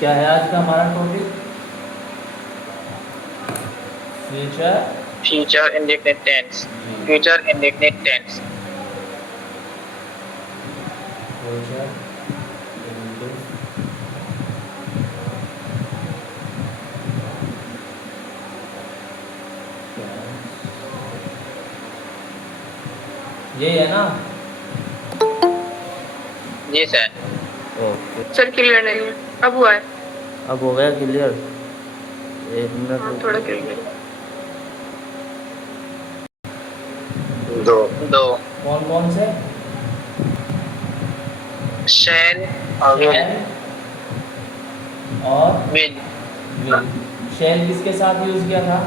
क्या है आज का हमारा topic? Future future indefinite tense, future indefinite tense. Future ये है ना? जी सर। ओके, सर क्लियर नहीं है, अब हुआ है। अब हो गया क्लियर। एक मिनट हाँ रुको। थोड़ा क्लियर। दो कौन कौन से? shall और will शैल और will विल। शैल किसके साथ यूज किया था?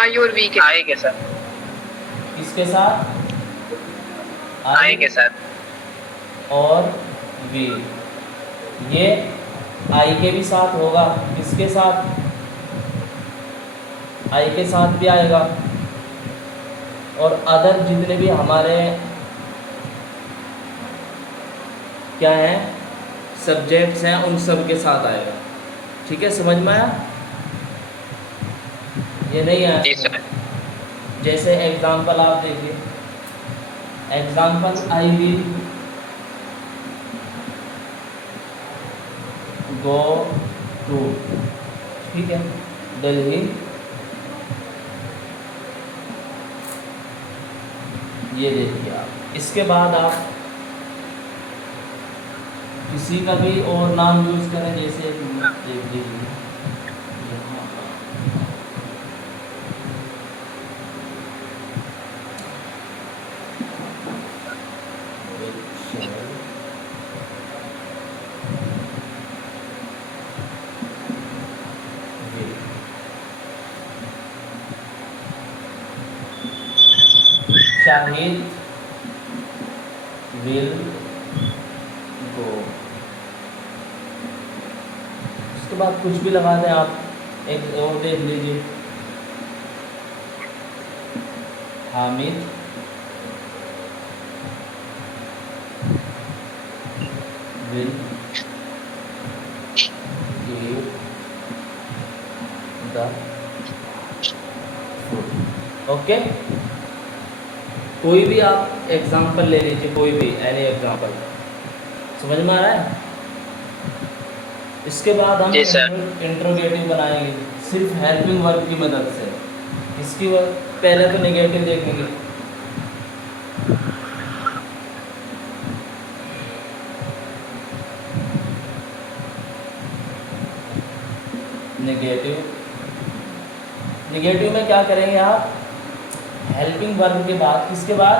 आई और वी के आई के साथ, किसके साथ? आई के साथ और वी। ये आई के भी साथ होगा, किसके साथ? आई के साथ भी आएगा। और अदर जितने भी हमारे क्या हैं, सब्जेक्ट्स हैं, उन सब के साथ आएगा। ठीक है, समझ में आया? ये नहीं आया? जी सर। जैसे एग्जाम्पल आप देखिए, example I will go to, ठीक है, दिल्ली। ये देखिए आप, इसके बाद आप किसी का भी और नाम यूज करें, जैसे देख लीजिए यहाँ पर। Shahid will go. उसके बाद कुछ भी लगा दें आप। एक और देख लीजिए, Hamid will eat the food. Okay, कोई भी आप एग्जाम्पल ले लीजिए, कोई भी एनी एग्जाम्पल। समझ में आ रहा है? इसके बाद हम जी सर। इंट्रोगेटिव बनाएंगे सिर्फ हेल्पिंग वर्ब की मदद से। इसकी पहले तो नेगेटिव देखेंगे। नेगेटिव नेगेटिव में क्या करेंगे आप? हेल्पिंग वर्ब के बाद, किसके बाद?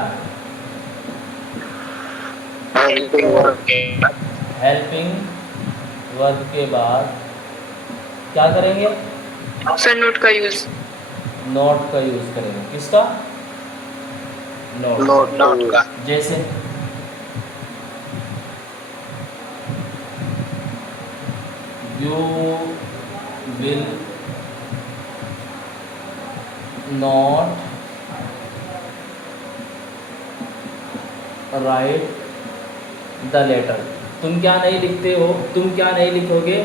हेल्पिंग वर्ब के हेल्पिंग वर्ब के बाद क्या करेंगे? सर नोट का यूज। नॉट का यूज करेंगे। किसका? नॉट। नोट का। जैसे you will not write the letter. तुम क्या नहीं लिखते हो? तुम क्या नहीं लिखोगे?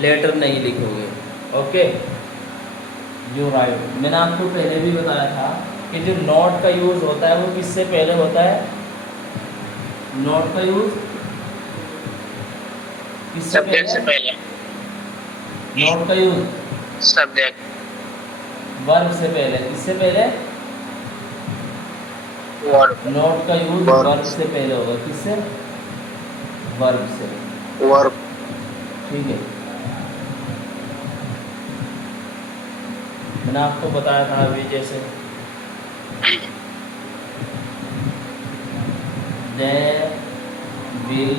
लेटर नहीं लिखोगे। Okay, you right. मैंने आपको पहले भी बताया था कि जो नॉट का यूज़ होता है वो किससे पहले होता है? नॉट का यूज़ किससे सब्जेक्ट से पहले? पहले। नॉट का यूज़ सब्जेक्ट वर्ब से पहले। किससे पहले? वर्ब नॉट का यूज़ वर्ब वर्ब से पहले होगा। किससे? वर्ब से। वर्ब ठीक है, मैंने आपको बताया था अभी, जैसे दे विल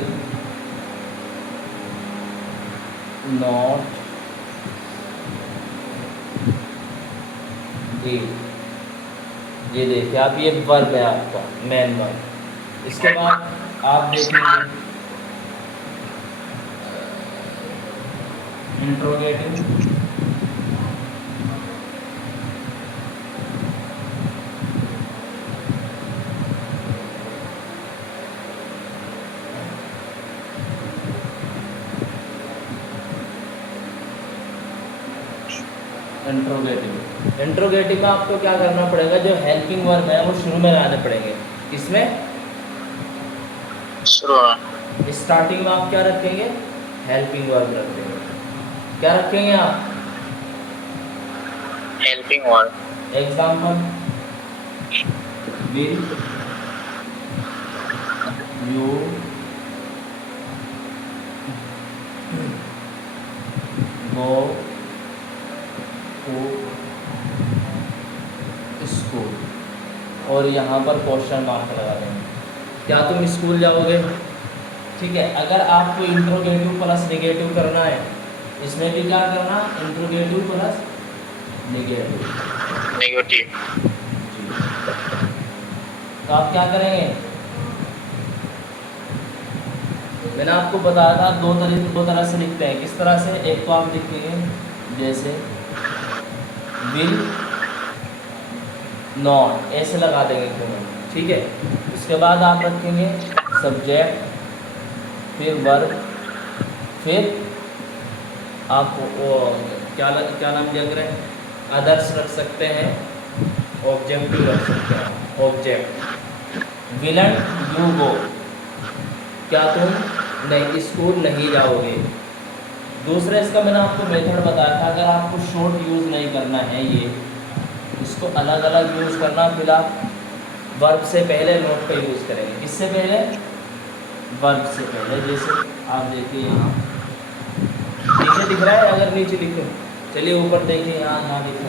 नॉट ईट। ये देखिए आप, ये वर्ब है आपका, मेन वर्ब। इसके बाद आप देखेंगे इंट्रोगेटिव। इंट्रोगेटिव। इंट्रोगेटिव में आपको क्या करना पड़ेगा, जो हेल्पिंग वर्ब है वो शुरू में लाने पड़ेंगे। इसमें शुरू स्टार्टिंग में आप क्या रखेंगे, हेल्पिंग वर्ब रखेंगे। क्या रखेंगे आप, helping verb. Example, will you go to school, और यहाँ पर क्वेश्चन मार्क लगा देंगे, क्या तुम स्कूल जाओगे। ठीक है, अगर आपको इंट्रोगेटिव प्लस नेगेटिव करना है, इसमें भी क्या करना, इंट्रोगेटिव प्लस नेगेटिव। नेगेटिव। तो आप क्या करेंगे, मैंने आपको बताया था दो तरह से लिखते हैं। किस तरह से, एक तो आप लिखेंगे जैसे विल नॉट, ऐसे लगा देंगे दोनों। ठीक है, उसके बाद आप रखेंगे सब्जेक्ट, फिर वर्ब, फिर आप क्या नाम लग रहे हैं, अदर्स रख सकते हैं, ऑब्जेक्टिव रख सकते हैं। ऑब्जेक्ट, विलन यू गो, क्या तुम नहीं स्कूल नहीं जाओगे। दूसरा इसका मैंने आपको मेथड बताया था, अगर आपको शॉर्ट यूज़ नहीं करना है, ये इसको अलग अलग यूज़ करना, फिर आप वर्ब से पहले नोट का यूज़ करेंगे। किससे पहले, वर्ब से पहले। जैसे आप देखिए यहाँ नीचे दिख रहा है, अगर नीचे लिखे, चलिए ऊपर देखिए, यहाँ लिखे,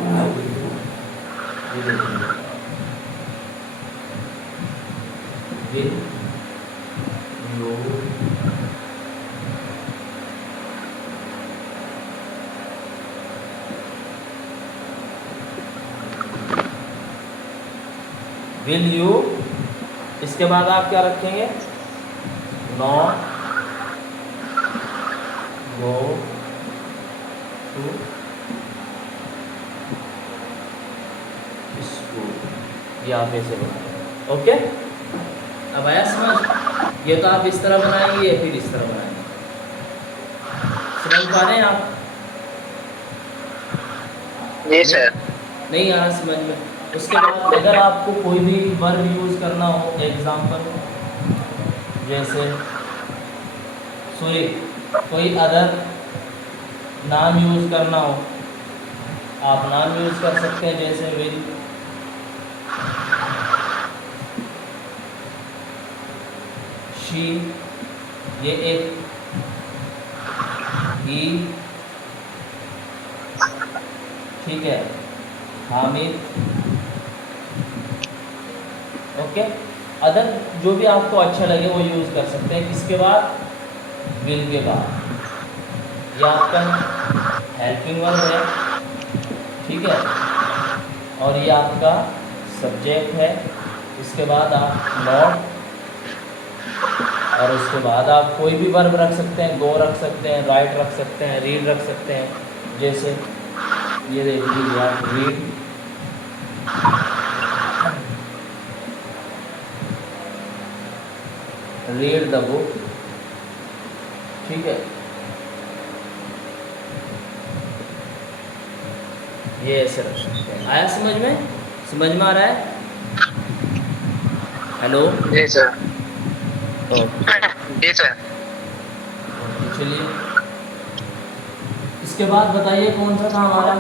विल यू विल यू, इसके बाद आप क्या रखेंगे, नॉट गो टू स्कूल, ये आप ऐसे बनाएंगे। ओके, अब आया समझ। ये तो आप इस तरह बनाएंगे, या फिर इस तरह बनाएंगे, समझ पा रहे हैं आप। जी सर। नहीं आ रहा समझ में। उसके बाद अगर आपको कोई भी वर्ब यूज़ करना हो, एग्जाम्पल जैसे कोई अदर नाम यूज़ करना हो, आप नाम यूज़ कर सकते हैं, जैसे विल, शी, ये एक, ही, ठीक है, हामिद। ओके, अदर जो भी आपको अच्छा लगे वो यूज़ कर सकते हैं। किसके बाद, विल के बाद। ये आपका हेल्पिंग वर्ब है, ठीक है, और ये आपका सब्जेक्ट है। इसके बाद आप नॉट, और उसके बाद आप कोई भी वर्ब रख सकते हैं, गो रख सकते हैं, राइट रख सकते हैं, रीड रख सकते हैं। जैसे ये देख लीजिए आप, रीड, रीड द बुक, ठीक है, ये ऐसे रख सकते हैं। आया समझ में, समझ में आ रहा है। हेलो, जी सर। ओके, जी सर। चलिए इसके बाद बताइए कौन सा था हमारा,